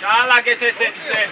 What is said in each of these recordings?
ჩაალაგეთ ესენი წენ.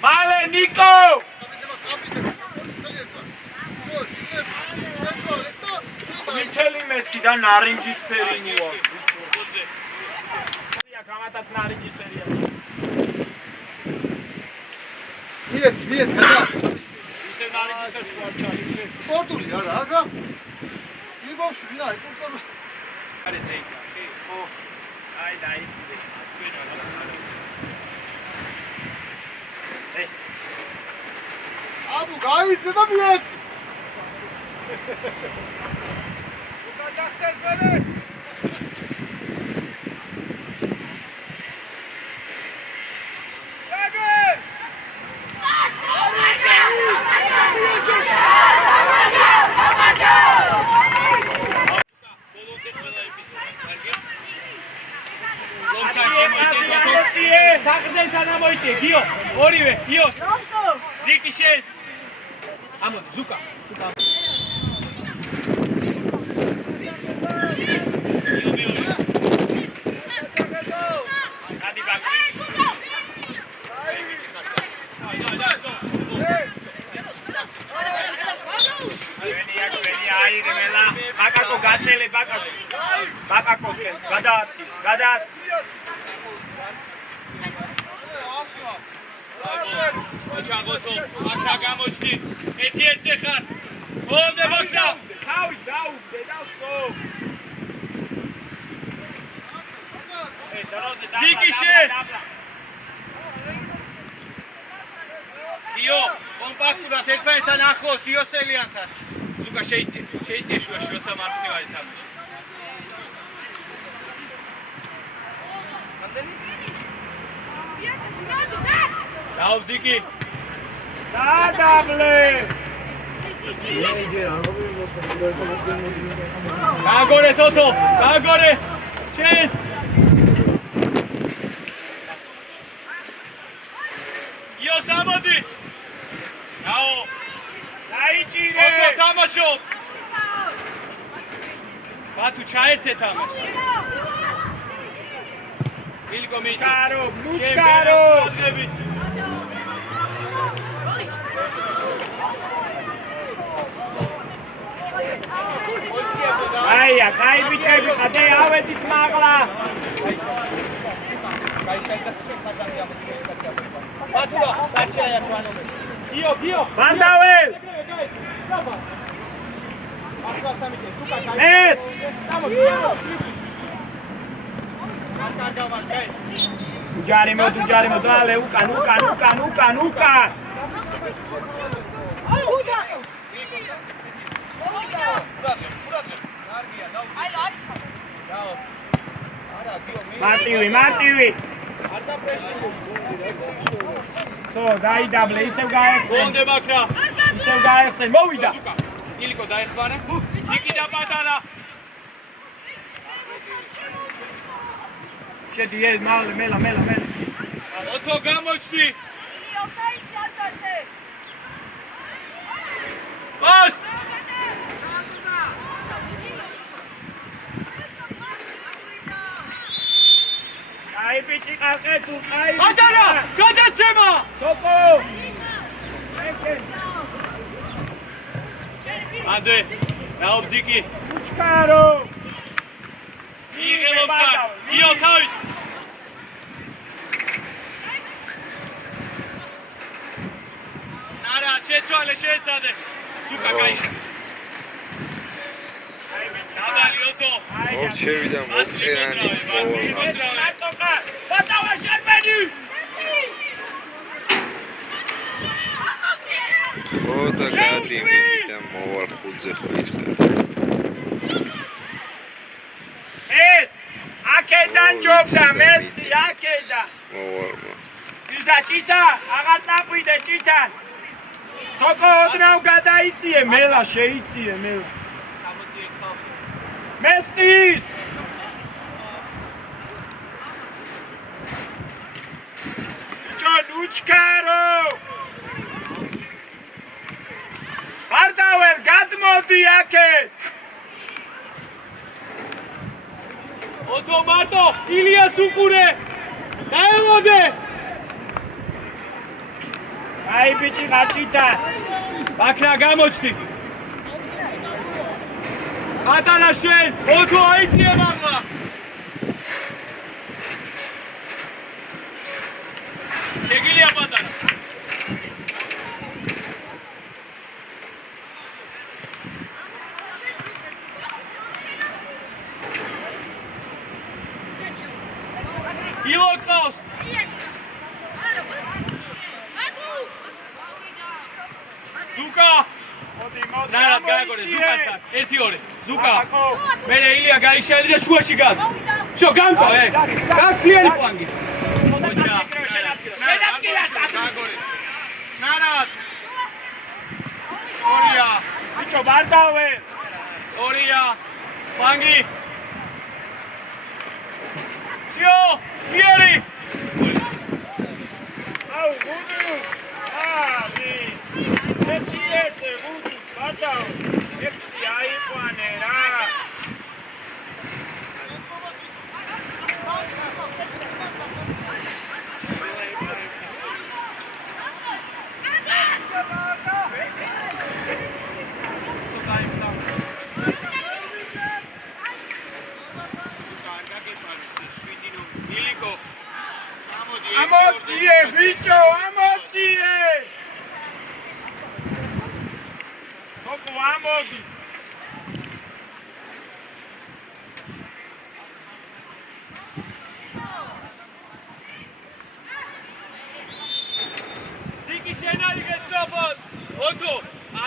Male, Nico! Micheli Messi da narinjis perinio. Ja kamatac narinjis periac. Viec, kada? Ise narinjis sportçali. Sportuli ara, aga. Libovši, vina, sportuli. Are zeita. Oh. Ai, dai. Abu, gaitse da viec. Საყრდენთან ამოიწე, გიო, ორივე, გიო. ზიკი შენს. ამოდი, ზუკა. ადი ბაკი. აი, რემელა, ბაკაკო გაწელე, ბაკაკო. ბაკაკოს გადააცი. ჩაგოთო, აქა გამოჩდი. ერთი ხარ. მოვდება კრა. თავი დაუგდე და სო. ზიკი შენ. იო, კომპაქტურად ერთმანეთთან ახლოს იოსელიანთან. ზუკა შეიწე შუაში, როცა მარცხნივ არის თამაში. Daub Ziki! Dadable! Kagore Toto! Kagore! Chance! Io Samodi! Ciao! Daichire! Toto Tamasho! Batu chaerte Tamas! Vilko Miti! Muchkaro! Aia, dai bicevi, a te avete smagla! Bandavel! Es! Tujarimo, dale, Uka! Martivi! So, დაიდაბლე, ისევ გაეხსენ. მონდება კრა. ისევ გაეხსენ, მოვიდა. ილიკო დაეხმარა. ზიკი დაპატარა. შედი, მელა. ოთო გამოჩდი. Pas! Ai bici qalqetu, ai. Atara, გადაცემა! Topo! Ande, Raubziki. Uçkaro! იღელობსა, გიო თავით. არა, შეცვალე, შეეცადე. Zuka გაიშა. Nadali Otto. Orçeviden Motzerani. Batawa Shermani. გადიმი და მოვალ ხუთზე ხო იწყება. ეს აქედან ჯობდა მესი აქედან. მოვალმა. ისა ჭითა, აღარ წაყვიდე ჭითან. თოკო ოდნავ გადაიწიე, მელა შეიწიე, მელა. მესყის! უჩქარო! ბარდაվել, გადმოდი აქეთ! ოდო მარტო, ილიას უყურე! დაელოდე! აი ბიჭი გაჭითა! ბაქრა გამოჩდი! ატანა შენ, ოდო აიწიე მაღლა! შეგილია პატარა. ილო ყავს. ზუკა. მოდი, რა გაიგორე ზუკასთან. 1-2. ზუკა. მერე ილია გაიშალე და შუაში გან. შო გამწო. გაქციანი პლანგი. ნარად ორია ბიჭო ბარდავე ორია ფანგი ძიო მიერი აუ გუდუ არი ეთიეთე გუდუ ბარდავ ერთი აიყვანე რა Emoție, bicho, emoție! Tocu amodi! Ziki შენარი გესწრაფოთ! ოცო,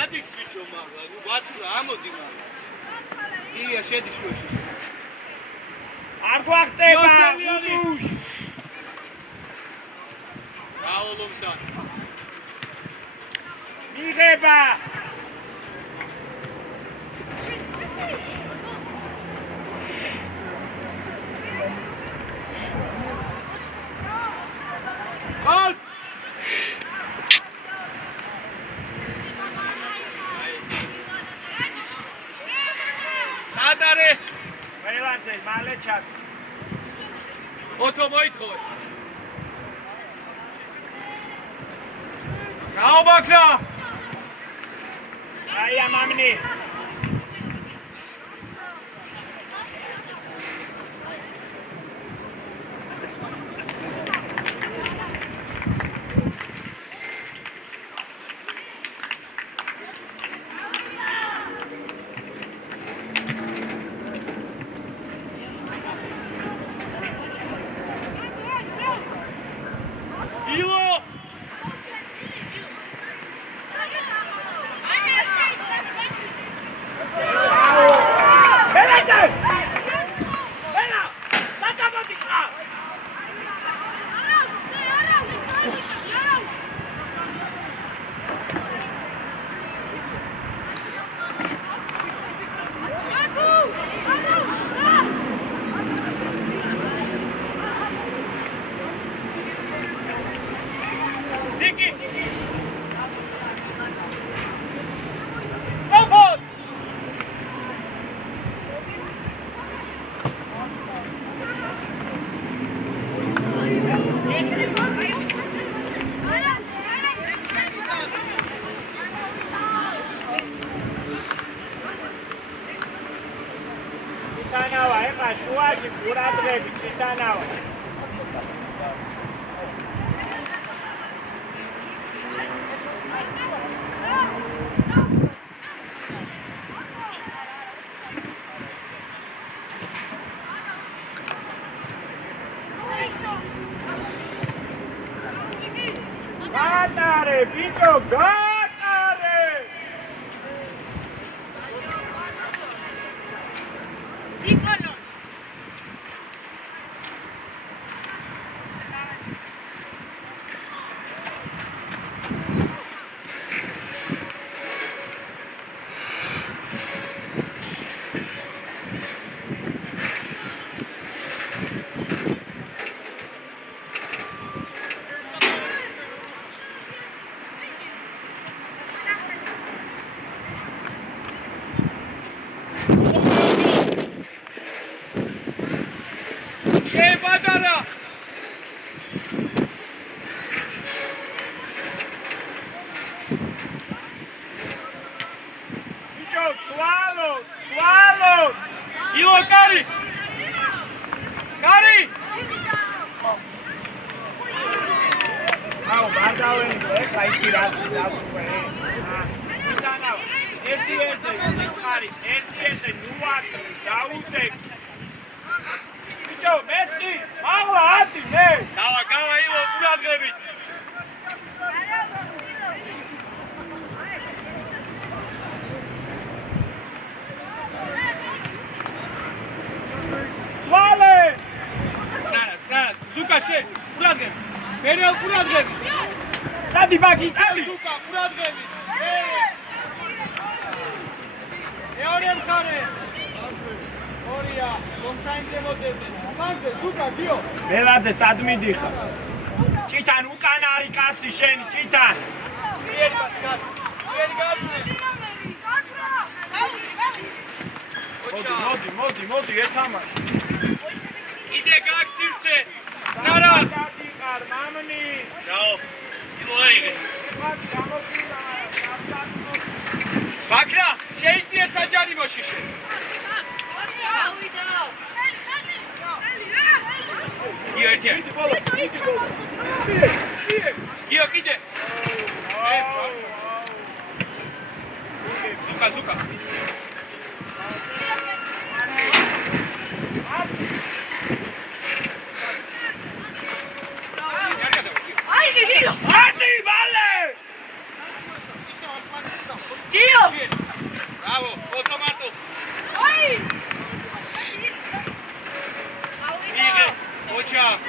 ადიქ ბიჭო მაგლა, ნუ ბათურა ამოდი მაგლა. ილია შედი შუაში. არ გვახტება, უდუშ! რაოლომსა. მიღება. ოს! ატარე. ველანძე, მალე ჩად. ოცო მოითხოვე. გაობაქრა! აია მამნი! ილო! Titanawa, ეხა შუაში ყურადღები, Titanawa. Gatare, bicho, gatare! ილო კარი კარი აუ ბარდავენ ეხლა იცი რა დაგვე ერთი კარი ერთი ნუატრი დაუდეკ ბიჭო მეცი მაღლა ათი მე გავა ილო ყურადღებით ვალე წკარა ზუკა შე ყურადღები მერე ყურადღები სადი ბაგი სადი ზუკა ყურადღები მეორე მხარე ორია მომსაინდე მოდები მანძე ზუკა გიო ბელაძე სად მიდიხარ ჭიტან უკან არის კაცი შენი ჭიტან იერი მოდი ეთამაში იდე გაგსირჩე ნარა დადიყარ მამნი რაო ილოიგე ბაქრა შეიძლება საჯარი მოშიშე გიო კიდე ზუკა Adi, vale! Dio! Bravo, automato! Oi! Ige, ocha!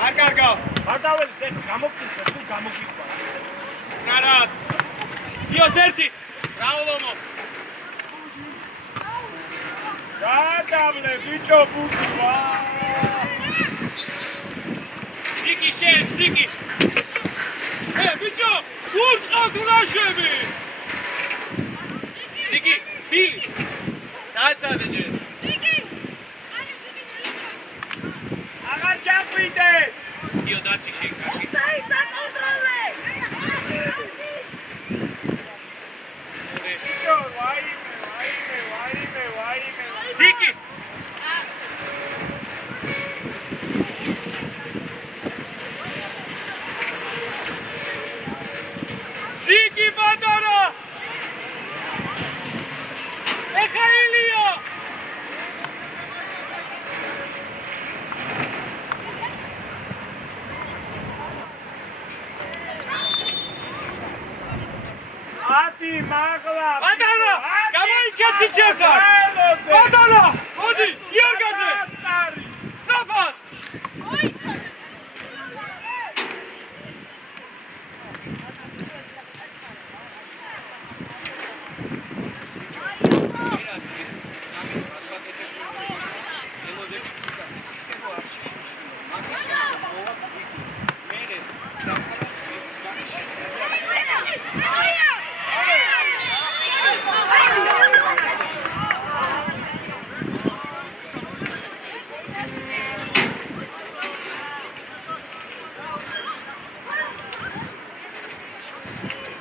Argarga! Bardawel, sen gamokisa, tu gamokisa. Narat! Dio serti! Bravo, Lomo! Gadavle, bicho putu! Ziki şer, Ziki! Bicho! Vur atulaşemi! Ziki, bir! Daha sadece! Ziki! Ağa çarpıydı! Diyor da çişin kanki. Sen kontrolle! Bicho, vayme! Ziki! Ziki Badara! Mikhailio! Ati magla! Badara! Gamay ketsi çefa! Badara! Hadi! Yergace! Sapat!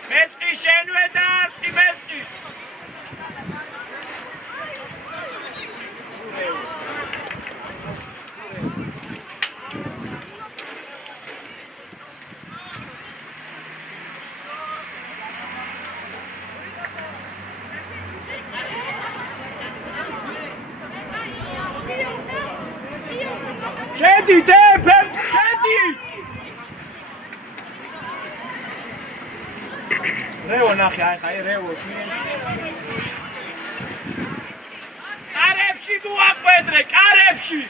Messi შენვე და არტი Messi შედი დეფენ შედი Reo nahi, ai Reo. Karevshi duaqvedre, Karevshi.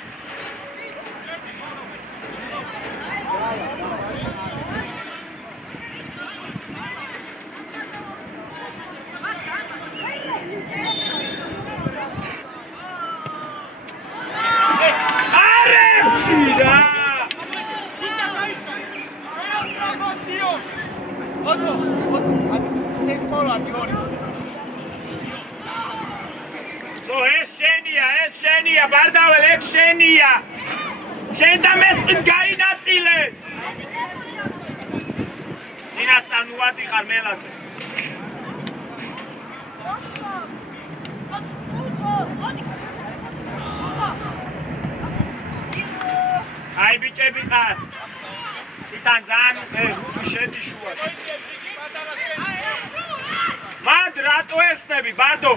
Karevshi da. So, es Shenia, Bardavel, es Shenia. Shenta mesqit gainatsile. Sinatsan nuati kharmelase. აი ბიჭები ხარ. თან ძალიან რუდი შედი შუაში. მანდ რატო ესნები ბარდო?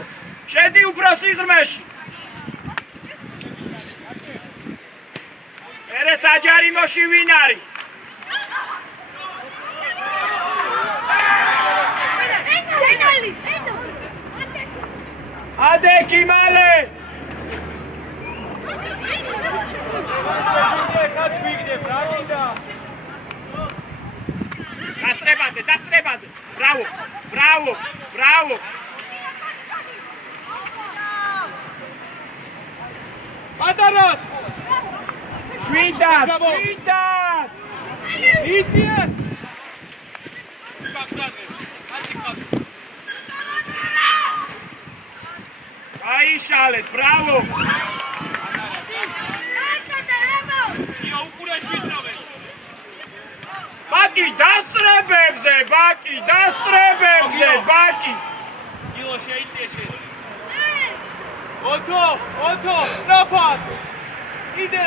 შედი უფრო სიღრმეში. ერე საჯარიმოში ვინ არის? ადეკი მალე! დასწრებაზე. ბრავო. პატარას! შვიდად! იცი! აიშალეთ, ბრავო! ბაკი დასწრებებზე, ბაკი! იო შეიწეშე. ოთო, სწრაფად. იდე.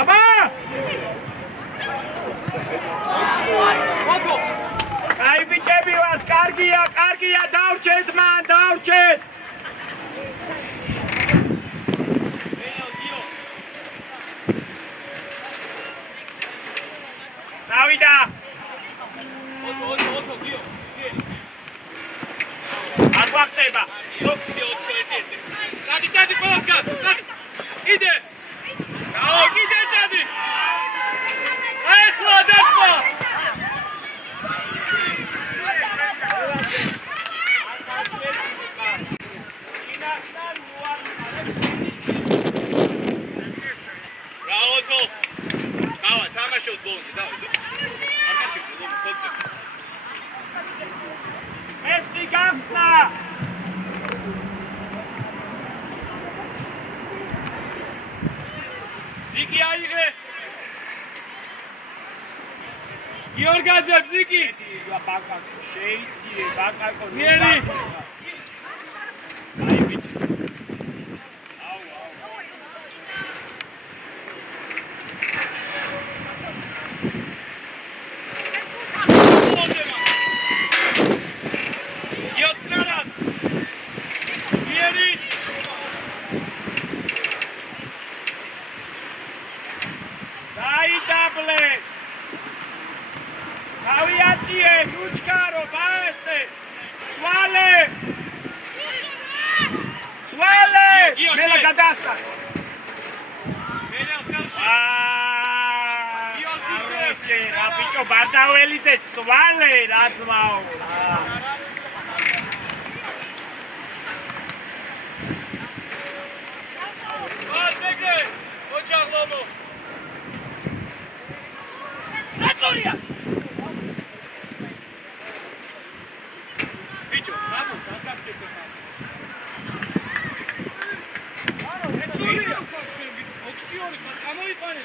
აბა! ოთო. აი ბიჭები ვართ, კარგია, დავრჩეთ მან, დავრჩეთ! დავიდა! ოთო, გიო. არ გვახტება! წადი, ყველას გას, წადი. იდე. კიდე წადი. ახლა დაკვა. ბრავო, გავა, თამაშობ ბოლოს, დავი. არ გაჩერდე, ლომო, ხოძე. მესტი გახსნა! ზიკი აიღე. გიორგაძე, ზიკი. ბაკაკო, შეიცირე, ბაკაკო. მიერი. აი ბიჭი. დაიდაბლე! ავიაციე, ლუჩკარო, ბაესე! ცვალე! მელა გადასტა! რა ბიჭო, ბარდაველიძე, ცვალე, რა ძმაო! ასეგე, ოჯახლომო! ნაცორია! ბიჭო, გამო, დაგაგდე. ოქსიონი, გამოიყანე.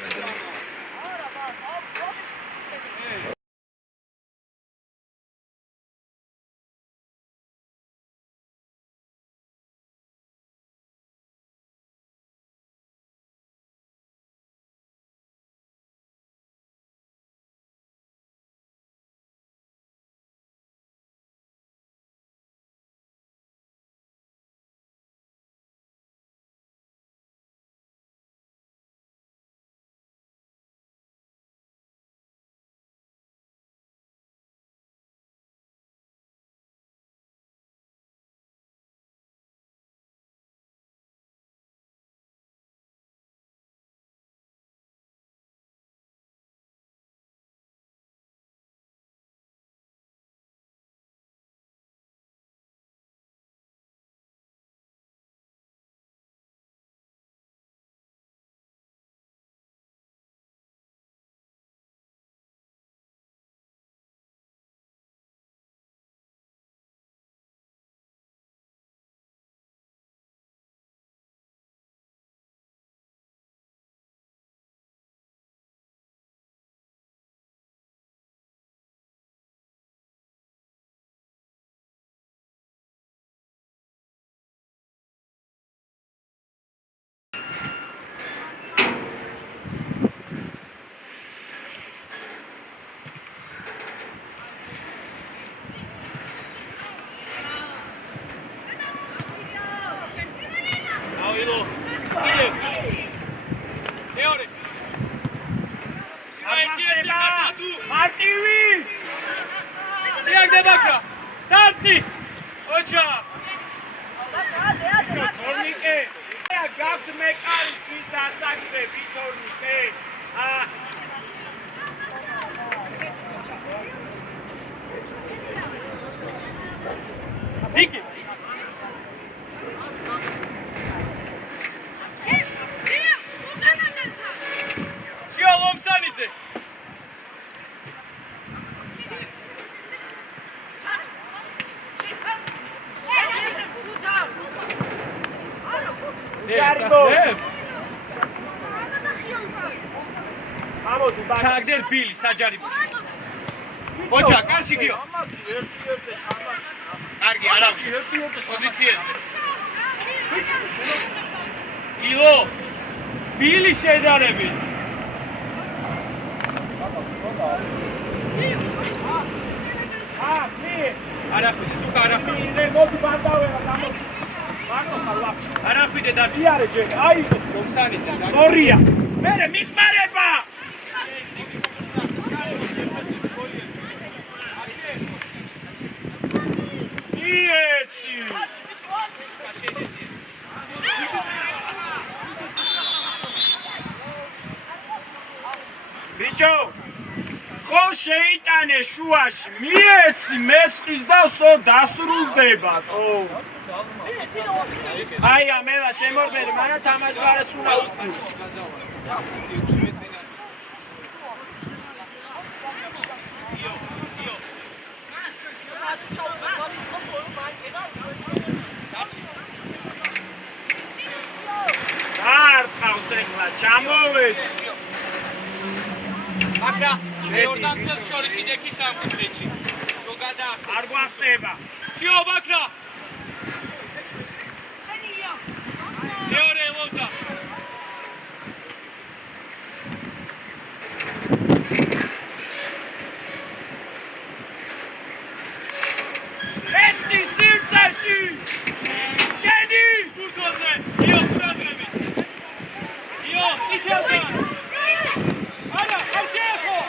ტივი! შეაგდება კა. დარტყი. ოჩა. თორნიკე. გახთ მეკარი ის დასაგრები თორნიკე. ზიკი. შიო ლომსანიძე. ჩაგდერ ბილი საჯარიმო. ოჩა, კარში გიო. კარგი, არა. პოზიციაზე. ილო. ბილი შედარები. არახვიდე, სუკა არახვიდე. მოდი ბანდავერა გამოდი. მარტო ხალხი. არახვიდე და კი არა ჯერ. აი ეს ლომსანიძე. სწორია. მერე მიხმარება. იეცი. ბიჭო ხო შეიტანე შუაში მიეცი მესხის და სო დასრულდებათო აი ამელა შემორბერი მანა თამაშგარეს უნდა უყურს არტყავს ეხლა ჩამოვედი აკა ორდანცელს შორის იდექი სამკუთხედში. რო გადაახტა. არ გვახტება. შიო ბაქრა. მეორე ლოსა. ეცი სირცაში. შენი გურგოზე. იო ბრადრები. იო იტელდა. არა, არ შეეხო.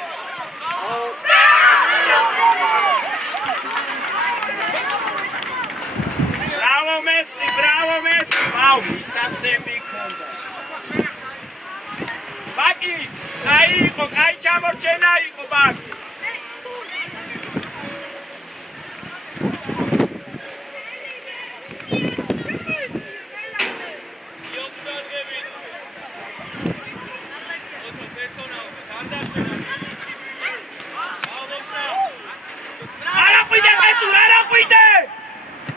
Bravo Messi! Wow, ისაცები ქონდა. ბაკი, აიყო, კაი ჩამორჩენა იყო ბაკი. არაყვიდე მეწურ, არაყვიდე!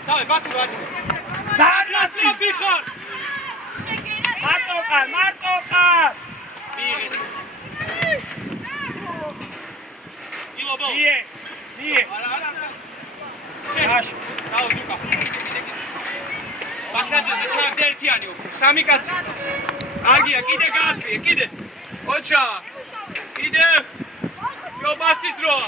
დავე, ბაკი, ბაკი. ზარნასი ფიხარ. მარტო ყარ. მიიღე. ილობო. მie. არა. ჩაშ. დაუ ზუკა. ბაქრაძეზე ჩაგდე ერთიანი უფრო. სამი კაცი. აგია, კიდე გაათრიე, კიდე. ოჩა. კიდე. ჯობასის დროა.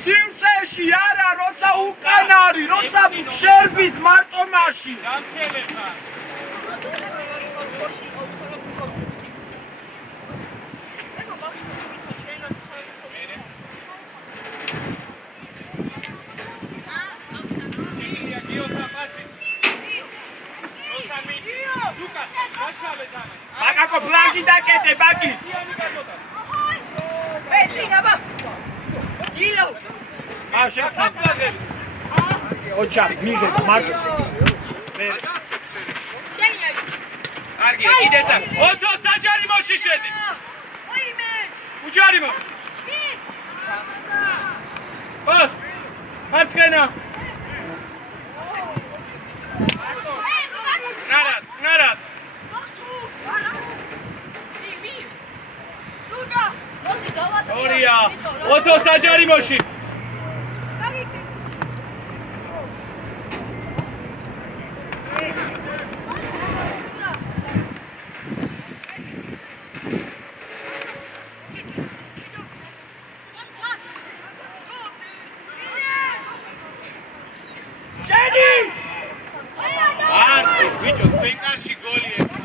სივრცეში არა, როცა უკან არის, როცა შერბის მარტომაში. გამცელება. ბაკაკო ბლანკი დაკეტე, ბაკი. ეცინაბა. ილო. მაშა. ოჩა, მიგეთ მარკოს. მე. კარგია, კიდე წა. ოთო საჯარიმოში შედი. ოიმე. უჯარიმო. ბას. მაცხენა. ნარად. არა. ტივი. ოთო საჯარიმოში. ბიჭოს ბენკარში გოლი ეხა.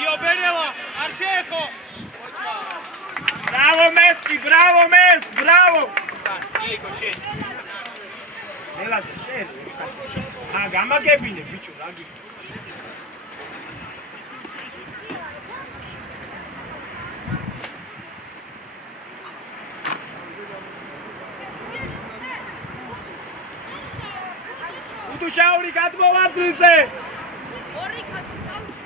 იო ბერელა, არ შეეხო. Bravo Messi, bravo Messi, bravo. ილიკო შენ. ელაძე შენ. გამაგებინე ბიჭო, რა გიქ. უდუშაური გადმოვარდნიზე. ორი კაცი დაუშვა.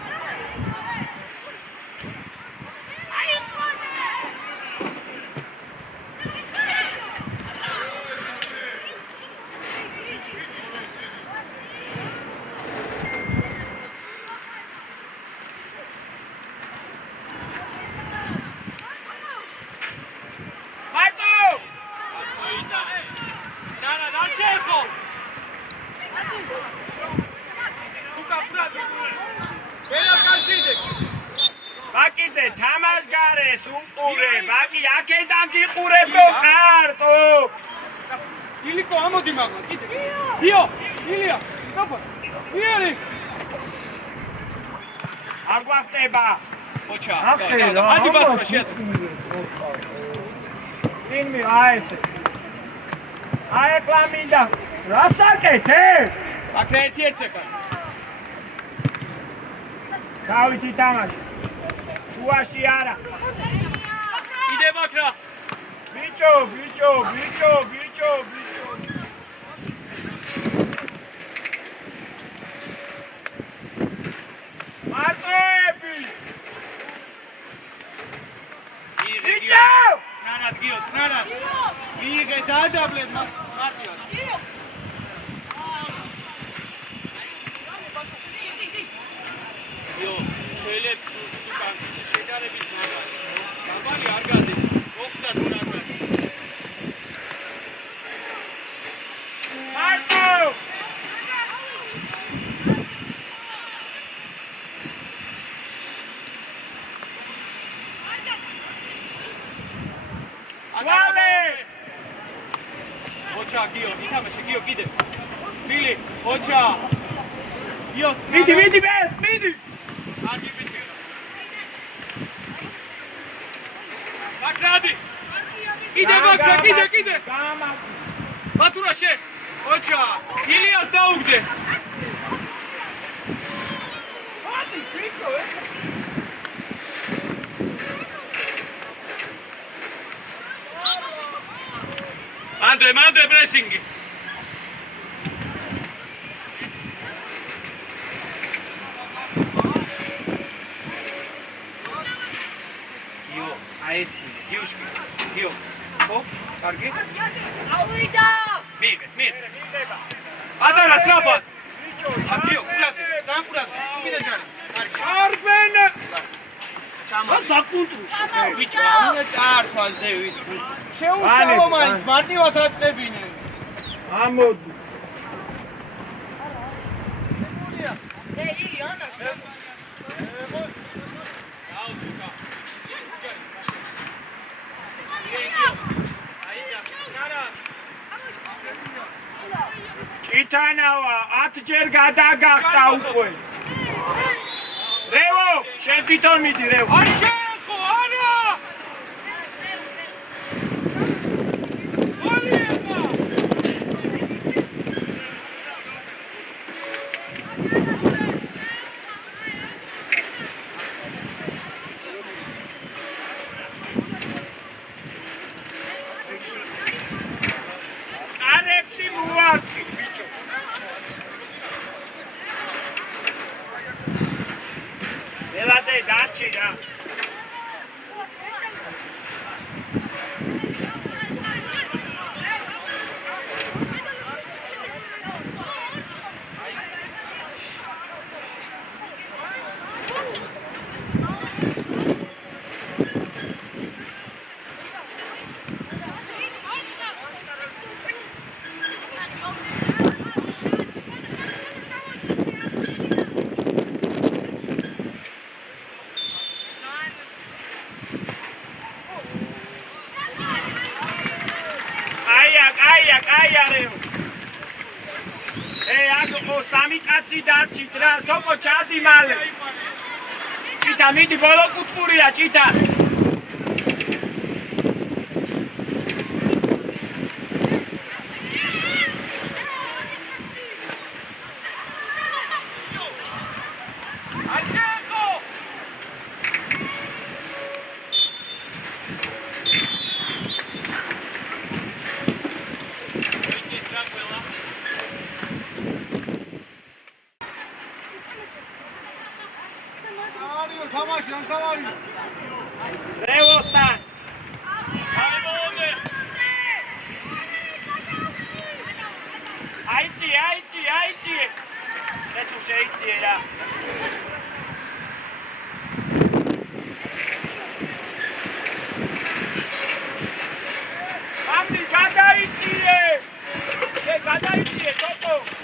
ბაკიზე თამაშგარეს უყურე, ბაკი აქედან გიყურებ რომ ხარტო. ილიკო ამოდი მაგა, კიდე. იო, ილია, დაბა. იერი. არ გვახტება. ოჩა, ახლა ადი ბათმა შეეძლო. წინმი აი ესე. აი ეკლა რა საკეთე? აქ ერთი ეცეკა. დავითი თამაში. შუაში არა. იდე ბაქრა. ბიჭო. მარტოები. ბიჭო! ნანად გიო, ნანად. მიიღე დაადაბლეთ მარტიო. იო, შეიძლება შედარებით მაგარი. გამალი არ გადის. ოხდა წნაგად. მარტო! სვალე! ოჩა გიო, ითამაშე გიო კიდე. ბილი, ოჩა. გიო, მიდი ბეს, მიდი! აგი ბიჭი. ბაქრადი. კიდე ბაქრა, კიდე. ბათურა შენ. ოჩა, ილიას დაუგდე. ადი ბიჭო, მანდე პრესინგი. გიო, აეცი, გიო. ხო? კარგი? ავიდა! მიიღე. ადარა სრაფა. გიო, კურატე, ძალიან კურატე. კიდე ჯარი. კარგი. არბენ! ჩამოდი. დაკუნტრუშე. ბიჭო, უნდა წაართვაზე ვით. შეუშალო მაინც, მარტივად აწყებინე. ამოდი. ილიანა. ჭიტანავა 10 ჯერ გადაგახტა უკვე. რევო, შენ თვითონ მიდი რევო. არ შეეხო, არა! გოლი ეხა! არებში მუარტი ბიჭო. ელადე დაჩი რა. მარჩით რა, თოკო ჩადი მალე. ჭითა მიდი ბოლო კუთკურია ჭითა. Kavariyo, tamaşa, kavariyo. Revostan. Aici. Neću šeicije, ja. Mamdi, gadaici je, topo.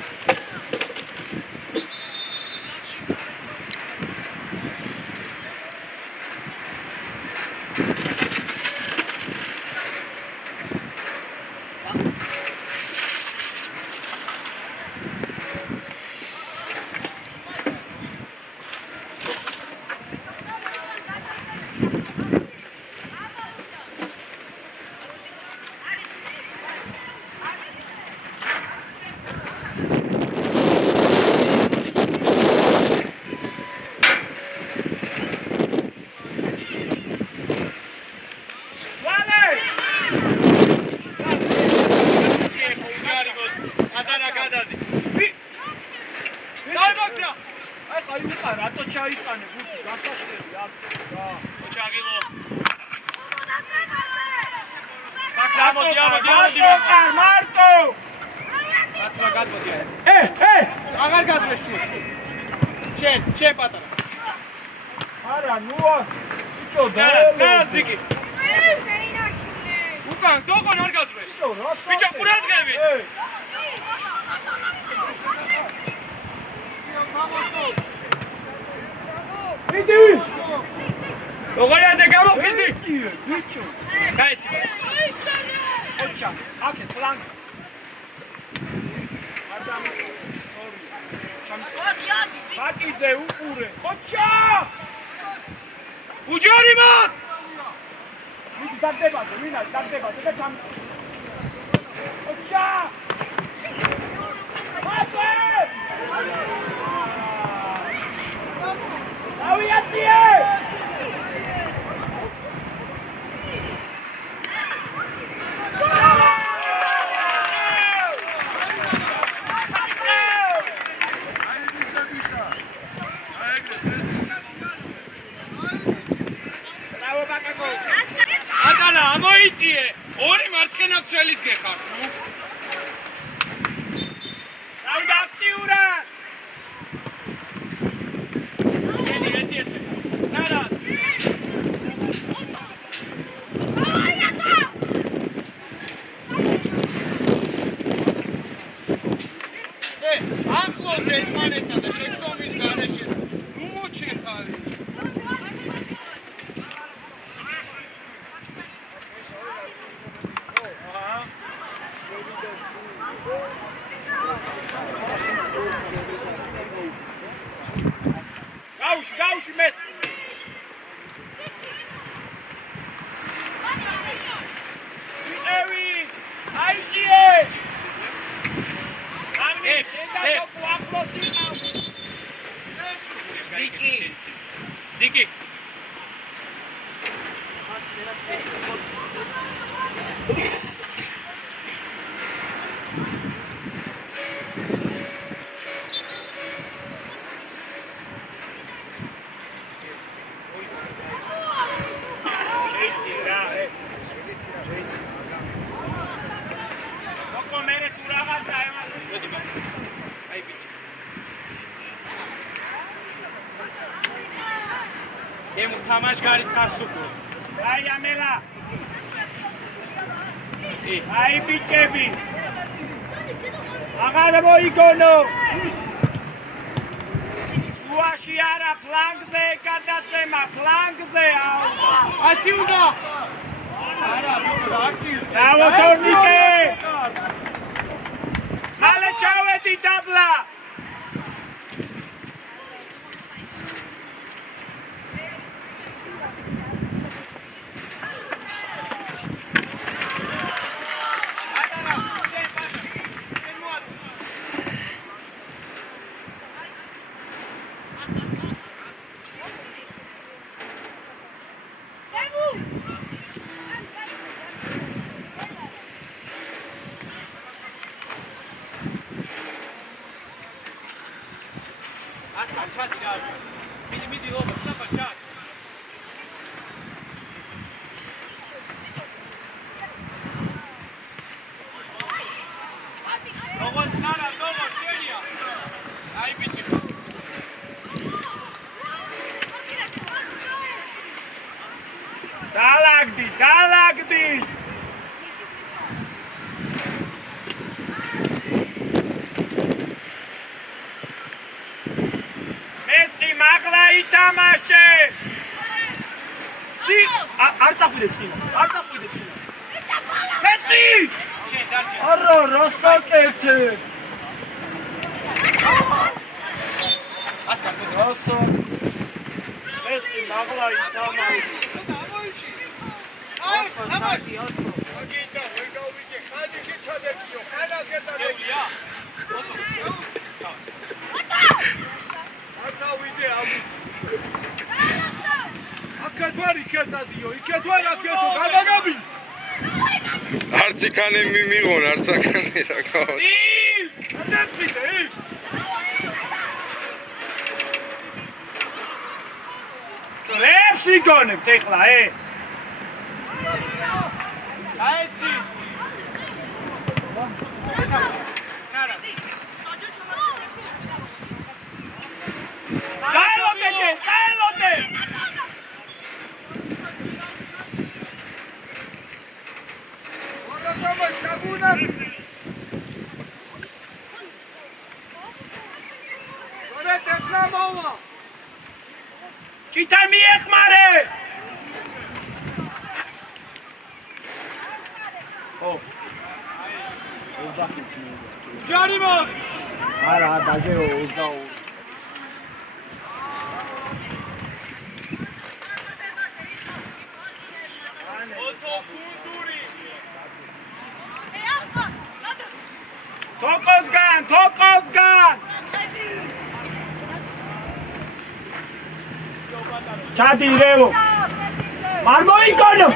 რატო ჩაიყანე გუთი გასაშლელი და ჩაგილო მარტო რა გადმოდი აღარ გადრეში შენ პატარა არა ნუ ბიჭო და ძიკი უკან დოგონ არ გაძრეს ბიჭო ყურადღები იდი როგორიაზე გამოფხიზდი ბიჭო გაიცი ოჩა აკე ფლანგს ადამი ბაკიძე უყურე ოჩა უჯარი მოთ მიდი დაგდებადე მინა დაგდებადე და ჩამ ოჩა მათე ავიაციე ატანა ამოიწიე ორი მარცხენა წელით გეხარ ნუ დავიდა აქტიურა ერთი ნარა ახლოს ერთმანეთთან და შეცდომის გარეშე ნუ მოჩეხარი გაუში მეს ევი აიჯიე ამი შენდა კვაფლოსი ზიკი თამაშ გარის ხარსუკო აი ამელა აი ბიჭები აღარ მოიგონო შუაში არა ფლანგზე გადაცემა ფლანგზე ასი უნდა არა ბრავო თორნიკე მალე ჩავედი დაბლა ასკან ჩადი რა. მიდი ობა, საფა ჩადი. როგორც ხარა, როგორც შენია. აი ბიჭი. დალაგდი. მესტი მაღლა ითამაშე. არ წახვიდე წინა. მესტი! შენ დარჩენ. არა, რასაკეთე? ასკან გოგო. რასო? მესტი მაღლა ითამაშე. გეულია. არც იქანე მიმიღონ, არც აქანე რა გავა. რებს იგონებთ ეხლა, აიცი. ნარა. გაელოდე! ჭითა მიეხმარე! ჯარი მოდ. არა, დაჟე 22. თოკოსგან! ჩადი რევო! მარ მოიგონო!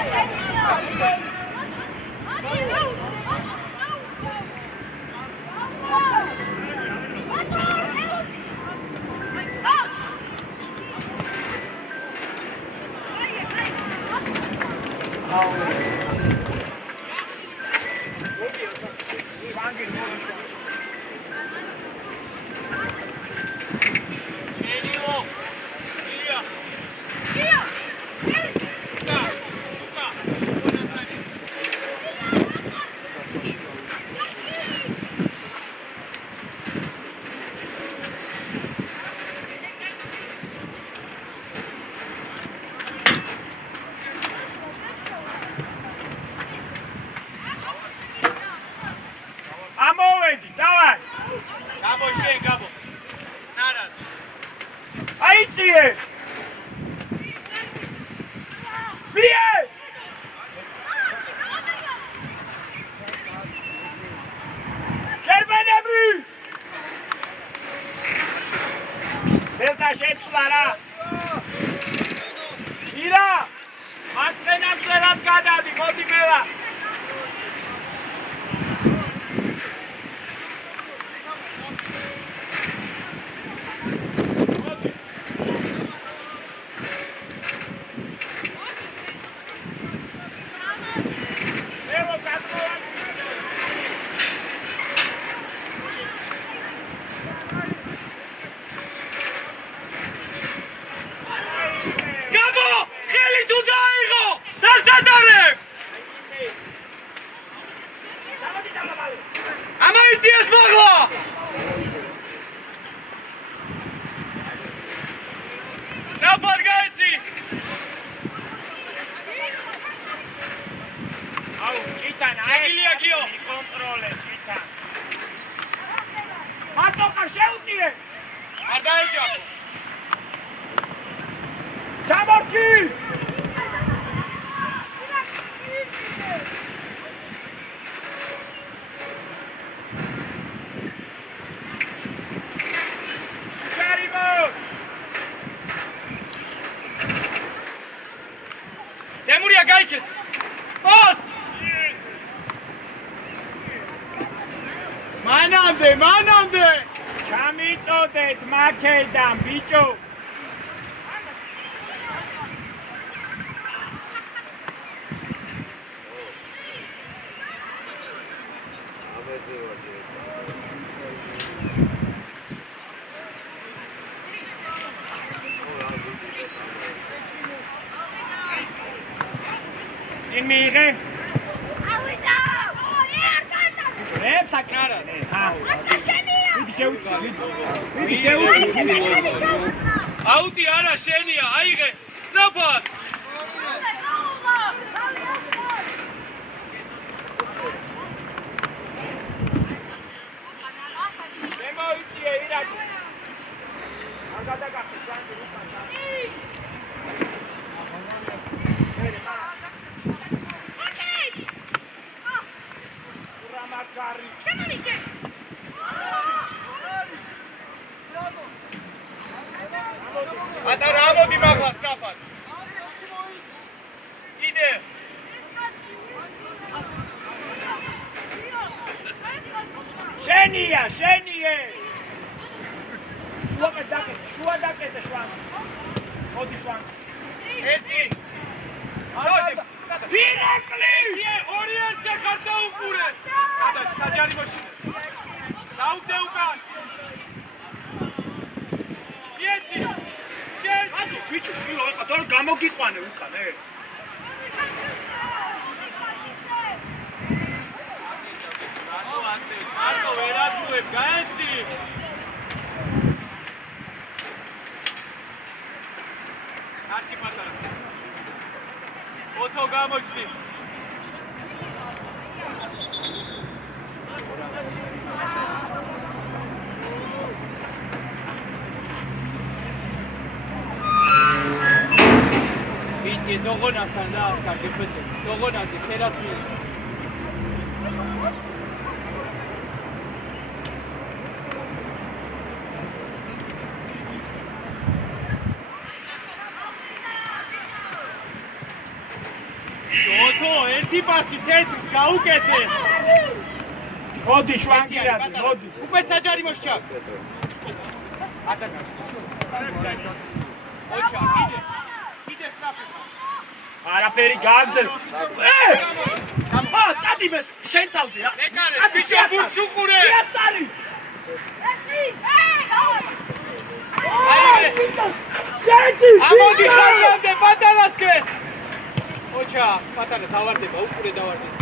მაქედან ბიჭო წინ მიიღე ავიდა! რებს აკრარა ჰა ასკა შენია! ვიდი შეუწყა ვიდი შეუწყა აუტი არა შენია, აიღე. სწრაფად. შემოიწიე ირაკი არ გადაგახი შანტი უკან ურამაკარი შემოვიდე! ატარა ამოდი მაგლა სწრაფად. იდე. შენია შენიე შუა დაკეთე შვან მოდი შვან ერთი. ირაკლი ორი ერთზე ხარ დაუყურე. სადაც საჯარიმოში. დაუგდე უკან. იეცი. შენ ბიჭო შილო ეხა თორე გამოგიყვანე უკან მარტო ვერ აწუებ, გაეცი. არჩი პატარა. ოთო გამოჩდი. ბიჭი დოგონასთან და ასკარ გიფეთე. დოგონაზე ფერად მიიღე. ოთო ერთი პასი თეთრს გაუკეთე. მოდი შვანგირაძე მოდი უკვე საჯარიმოში ჩაკ. ოჩა, იდე სწრაფად. არაფერი გააგზელ წადი მე შენ თავზე რა ეკარე, ბიჭო ბურთს უყურე. წარი აიღე. ამოდი ხაზამდე პატარასკე. ოჩა, პატარა დავარდება, უყურე დავარდეს.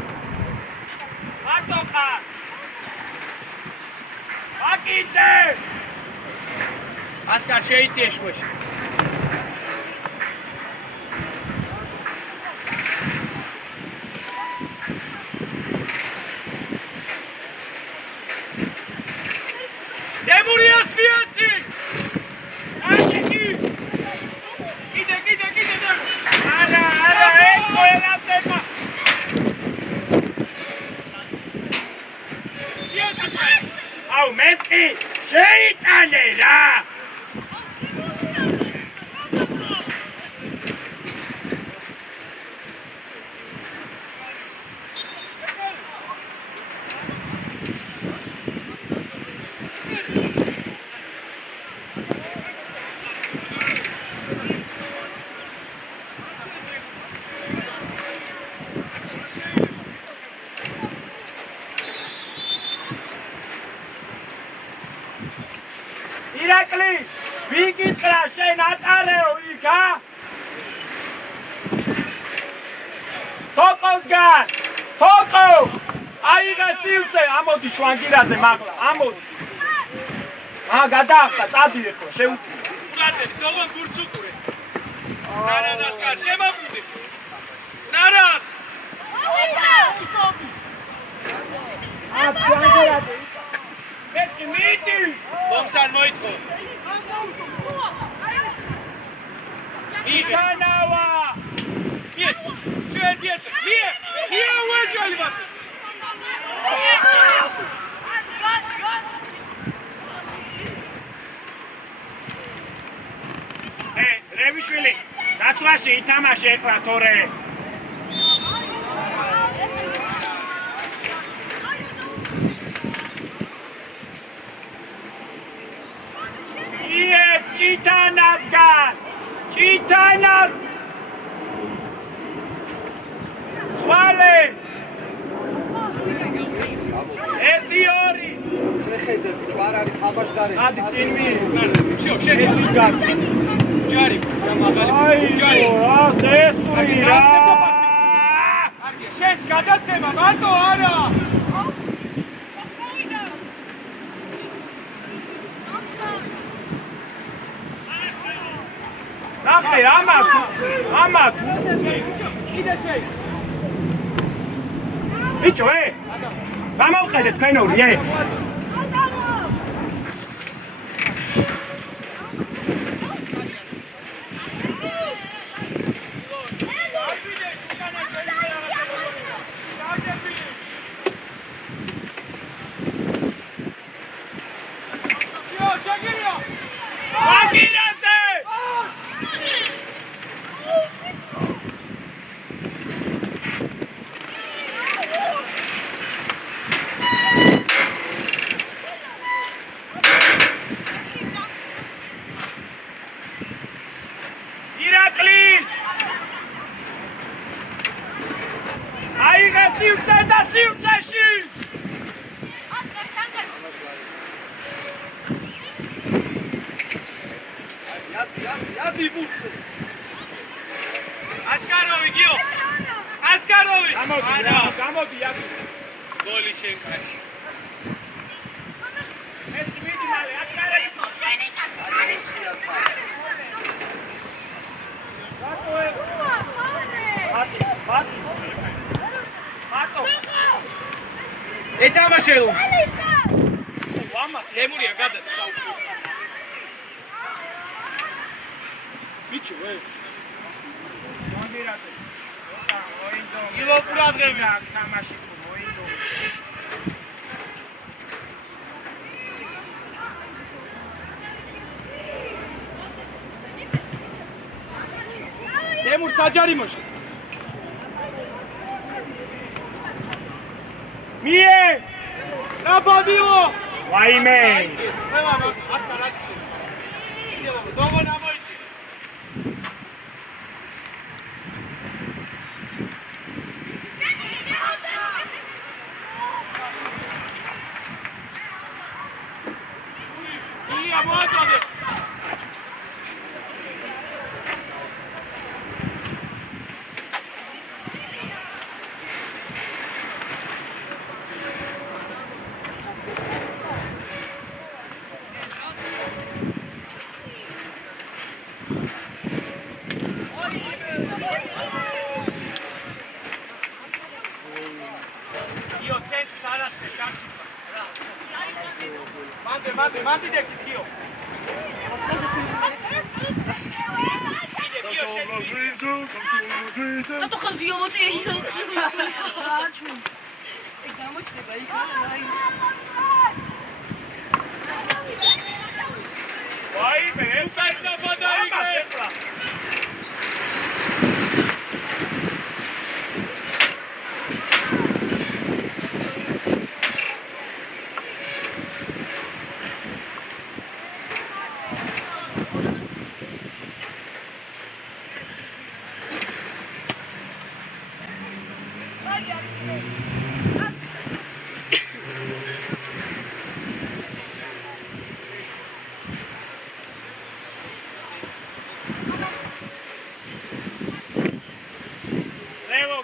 მარტო ხარ აკიცე ასკარ შეიწიე შვეში. დემურიას მიაცი. აკეთი. კიდე. არა ეს ყველაფერმა აუ მესკი შეიტანე რა ირაკლი ვიკითხრა შენ ატარეო იქა თოყოსგან თოყო აიღე სივცე ამოდი შვანგირაძე მაგლა ამოდი გადაახტა წადი ერთხელ შეუძლია ულადები, დოგონ ბურთს უყურე. ნარა ასკარ, შემოგვიდე. ნარა. აბჯანგერადე მესკი მიდი მომსან მოითხო. იტანავა იეც. ჩვენ იეც. ია უეჯალი ბა. რევიშვილი დაცვაში ითამაშე ეკლა თორე ჭიტანასგან ჭიტანას ცვალე 1-2 შეხედე ბიჭო არ არის თამაში გარე ადი წინ მი შო შეხედე ჯარი ჯარი რას ესური რა შენც გადაცემა მარტო არა ნახე ამათ კიდე შეი ბიჭო გამოვყედე თქვენ ორი ასკაროვი გიო ასკაროვი გამოდი აქ გოლი შენკაში ეს მიდი მალე ასკაროვი მარტო ეთამაშელო ვამა თემურია გადადა საუბრობს ბიჭო მაგერადე ოინდო ილო ყურადღები თამაში ოინდო თემურ საჯარი მოშე მie აბადიო ვაიმე ყველა ასკარ აჩი დოგო ნამოიცი ია მოაწოდე მანდი დეკი გიო და თუ ხაზიო მოწი ის ზუსტად აჩუ ეგ გამოჩნდება იქ აი ვაიმე ეს ასნაბადა იგე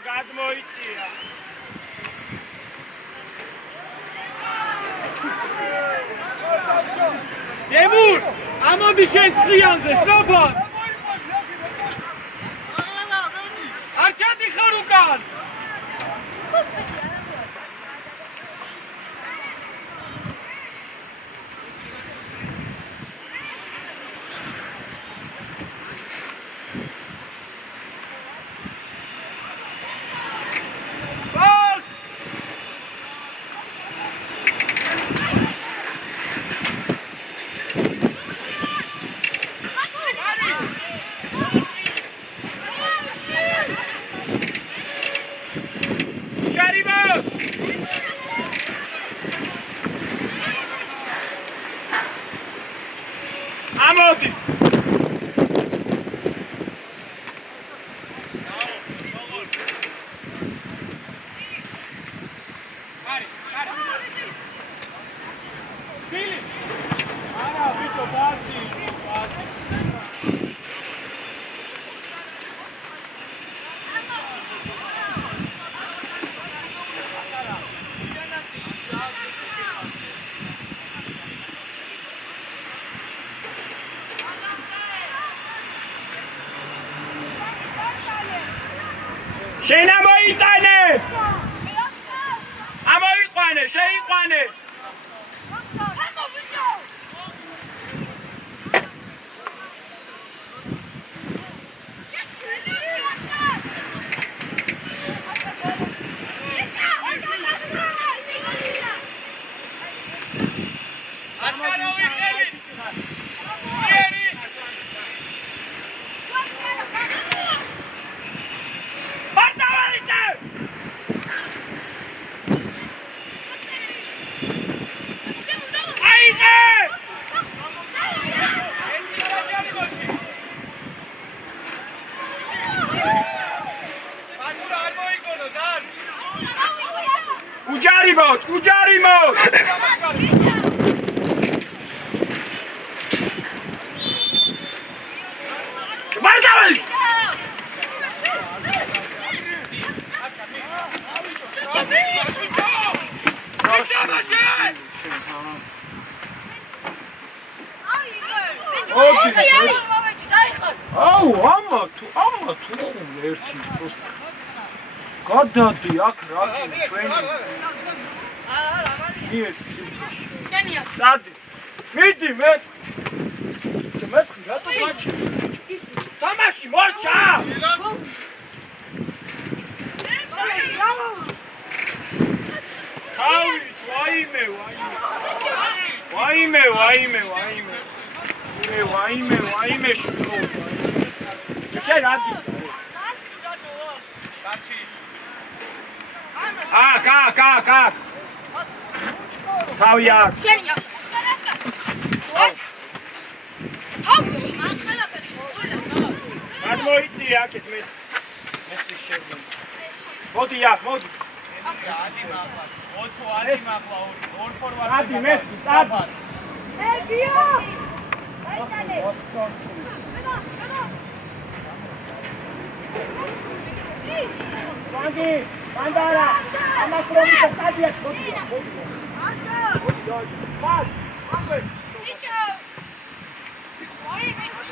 გადმოიწია დემურ ამოდი შენ ცხრიანზე სტოპან არ ჩადიხარ უკან შენა მოიტანე ამოიყვანე შეიყვანე უჯარიმოთ მარტავალი აუ ამა თუ ხომ ერთი გადადი აქ რა ჩვენი დადი მიდი მე რატო გაჩი თამაში მოჩა თავით ვაიმე შვილო შე რადი კაკ თავი აქვს შენია გადმოიწი აქეთ მე შეგვი მოდი აქ მოდი ორი ფორვარდი ადი მესკი წადი ეგიო აიტანე ვანგი მანდარა ამას რომ წადია მოდი მას ამბე ბიჭო ვაი ბიჭო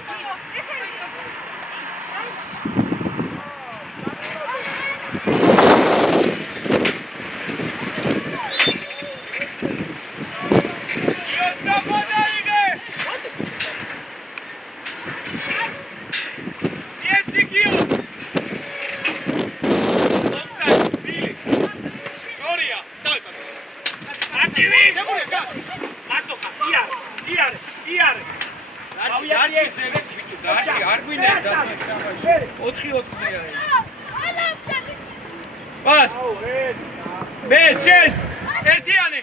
Bas! Bet, șerți! Ertiane!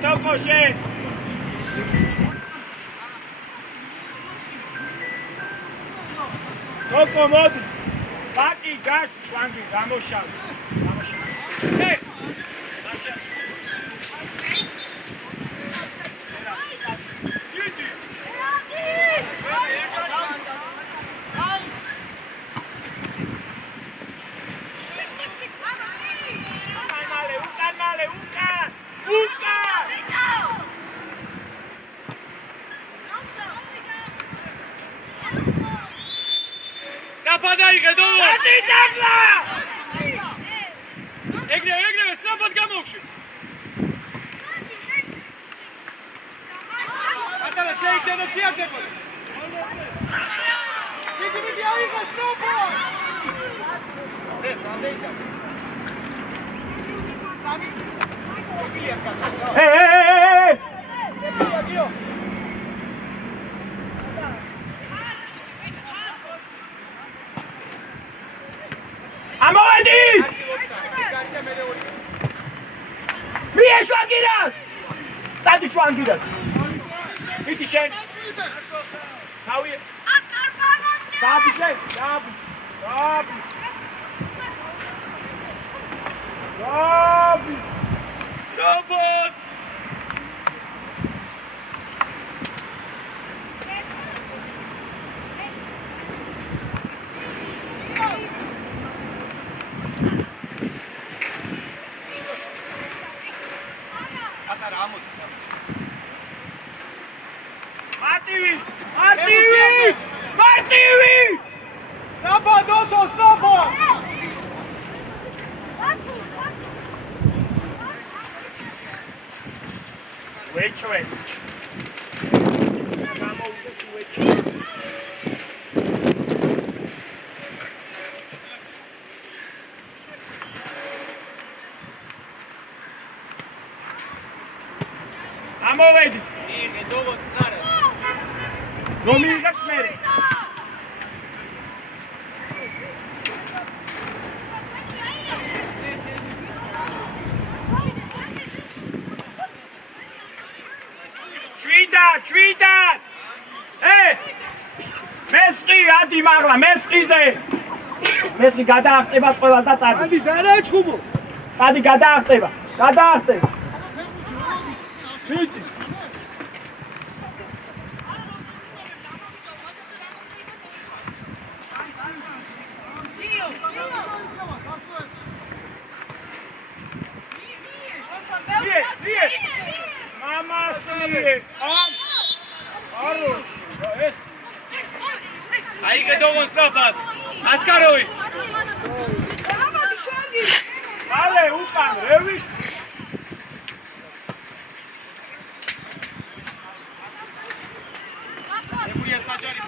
Tokoše! Toko modi! Paki gaš, švangi, gamošav. საპადაიღე დოვა! ეგრევე, საპად გამოვში! ატარა შეიგდე და შეაგდებოდა! მიდი აიღე სტროფო! ამოვედი! მie შვანგირას! დადი შვანგირას! მიდი შენ! თავი! დადი შენ! დადი! საპად! მარტივი! საპად, ოტო, საპად! ვეჩვე. გამოვიდეს ვეჩვე. ამოვედი. იღე დოვა წარა. რომ იღებს მერე. შვიდა! მესყი ადი მაღლა, მესყიზე! მესყი გადაახტება ყველა და წადი. ანდის არა ჩხუბო. წადი გადაახტება. მიდი. აიღე დოვა საპად! ასკაროვი! მალე უკან რევის ეგურია საჯარი.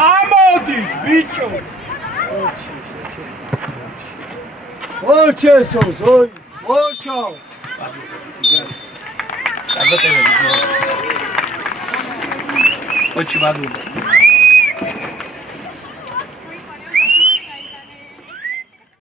ამოდი ბიჭო ოჩესოს, ოჩო. ოჩი ბადუ